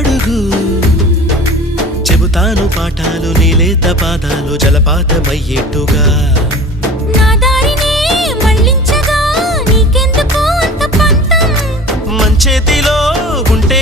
అడుగు చెబుతాను పాఠాలు నీలేత పాదాలు జలపాతమయ్యేట్టుగా నా దారినే మళ్ళించగా నీకెందుకు అంత పంతం మంచేతిలో ఉంటే